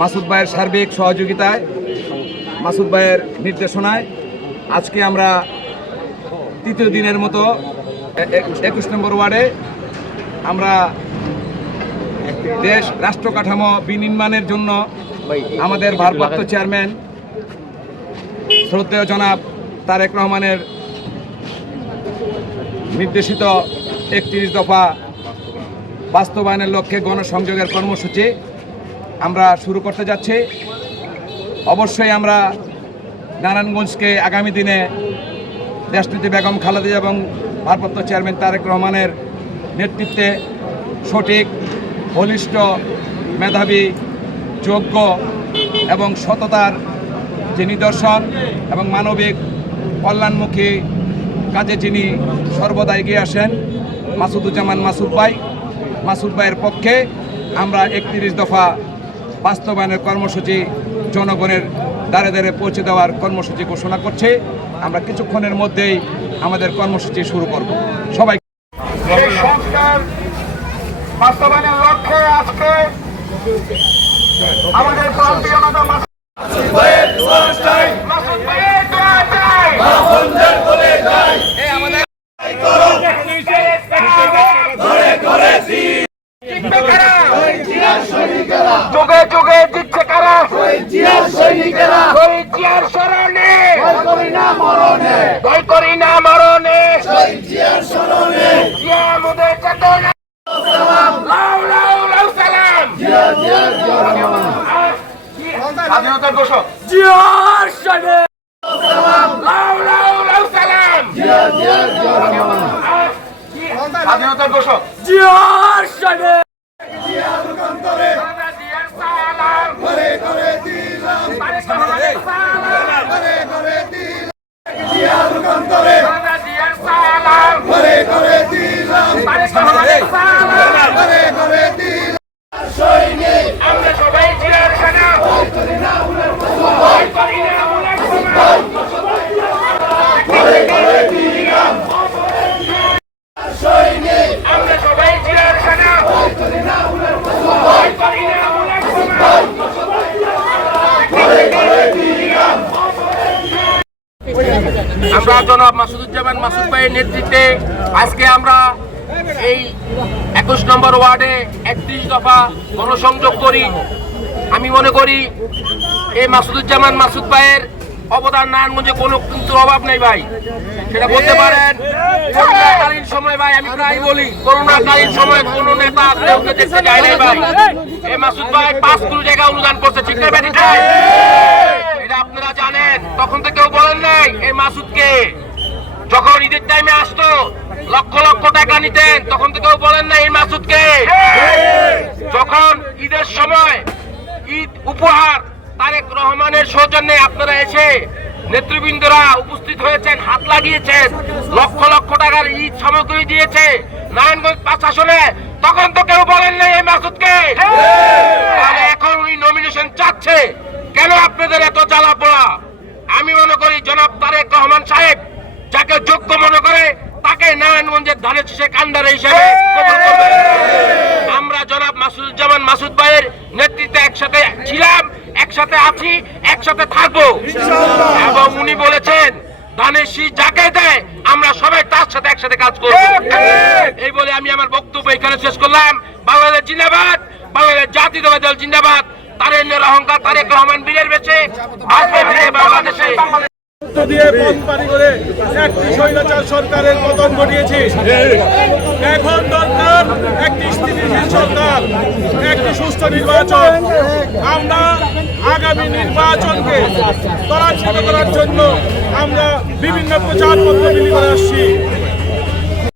মাসুদ ভাইয়ের সার্বিক সহযোগিতায়, মাসুদ ভাইয়ের নির্দেশনায় আজকে আমরা তৃতীয় দিনের মতো একুশ নম্বর ওয়ার্ডে আমরা দেশ রাষ্ট্র কাঠামো বিনির্মাণের জন্য আমাদের ভারপ্রাপ্ত চেয়ারম্যান শ্রদ্ধেয় জনাব তারেক রহমানের নির্দেশিত একত্রিশ দফা বাস্তবায়নের লক্ষ্যে গণসংযোগের কর্মসূচি আমরা শুরু করতে যাচ্ছি। অবশ্যই আমরা নারায়ণগঞ্জকে আগামী দিনে দেশনীতি বেগম খালেদা এবং ভারপ্রাপ্ত চেয়ারম্যান তারেক রহমানের নেতৃত্বে সঠিক, বলিষ্ঠ, মেধাবী, যোগ্য এবং সততার যে নিদর্শন এবং মানবিক কল্যাণমুখী কাজে যিনি সর্বদা এগিয়ে আসেন, মাসুদুজ্জামান মাসুদ ভাই, মাসুদ ভাইয়ের পক্ষে আমরা একত্রিশ দফা বাস্তবায়নের কর্মসূচি জনগণের দ্বারে দ্বারে পৌঁছে দেওয়ার কর্মসূচি ঘোষণা করছে। আমরা কিছুক্ষণের মধ্যেই আমাদের কর্মসূচি শুরু করব। সবাই বাস্তবায়নের লক্ষ্যে আজকে আমাদের প্রান্তীয় মাসুদ ভাইয়ের দোয়া চাই। জিতবে কারা? যুগে যুগে জিতছে কারা? শহীদ জিয়ার স্মরণে। ভয় করি না মরণে। জিয়া আমাদের চেতনা। লাউ লাউ লাউ সালাম। স্বাধীনতার ঘোষক। জিয়ার সাথে লাউ লাউ লাউ সালাম। স্বাধীনতার ঘোষক। জিয়ার সাথে জিয়ার সালাম ঘরে ঘরে দিলাম সালাম জিয়ার সালাম ঘরে ঘরে দিলাম সালাম আমরা সবাই জিয়ার সেনা ভয় করি না উনার ভয় করি না উনার ভয় আমরা সবাই জিয়ার সেনা ভয় করি না উনার ভয় করি না উনার ভয় জনাব মাসুদুজ্জামান মাসুদ ভাইয়ের নেতৃত্বে আজকে আমরা এই একুশ নম্বর ওয়ার্ডে একত্রিশ দফা গণসংযোগ করি। আমি মনে করি এই মাসুদুজ্জামান মাসুদ ভাইয়ের অবদান নারায়ণগঞ্জে কোনো কিন্তু অভাব নেই ভাই। সেটা বলতে পারেন, করোনাকালীন সময় ভাই, আমি প্রায় বলি, করোনাকালীন সময় কোন নেতা দেখতে যায় ভাই। এই মাসুদ ভাই পাঁচ কোটি জায়গা অনুদান করছে, ঠিক না তখন তো কেউ বলেন নাই, এই মাসুদকে। যখন ঈদের টাইমে আসতো, লক্ষ লক্ষ টাকা নিতেন, তখন তো কেউ বলেন না এই মাসুদকে। যখন ঈদের সময় ঈদ উপহার তারেক রহমানের সৌজন্যে আপনারা এসে নেতৃবৃন্দরা উপস্থিত হয়েছেন, হাত লাগিয়েছেন, লক্ষ লক্ষ টাকার ঈদ সামগ্রী দিয়েছে, নারায়ণগঞ্জ পাঁচ আসনে তখন তো কেউ বলেন নাই এই মাসুদকে তাহলে এখন উনি নমিনেশন চাচ্ছে কেন আপনাদের এত জ্বালা পোড়া আমি মনে করি জনাব তারেক রহমান সাহেব যাকে যোগ্য মনে করে তাকে নারায়ণগঞ্জের ধানের শীষে কান্ডারে হিসেবে কবুল করবে। আমরা জনাব মাসুদুজ্জামান মাসুদ ভাইয়ের নেতৃত্বে একসাথে ছিলাম একসাথে আছি একসাথে থাকব। এবং উনি বলেছেন ধানের শীষ যাকে দেয় আমরা সবাই তার সাথে একসাথে কাজ করব। এই বলে আমি আমার বক্তব্য এখানে শেষ করলাম। বাংলাদেশ জিন্দাবাদ বাংলাদেশ জাতীয়তাবাদী দল জিন্দাবাদ। তারেন্দ্র অহংকার তারেক রহমান বীরের বেছে আসবে ফিরে বাংলাদেশে। রক্ত দিয়ে পথ পানি করে একটি স্বৈরাচার সরকারের পতন ঘটিয়েছে এখন দরকার একটি স্থিতিশীল সরকার, একটি সুস্থ নির্বাচন। আমরা আগামী নির্বাচনকে ত্বরান্বিত করার জন্য আমরা বিভিন্ন প্রচারপত্র বিলি করে আসছি।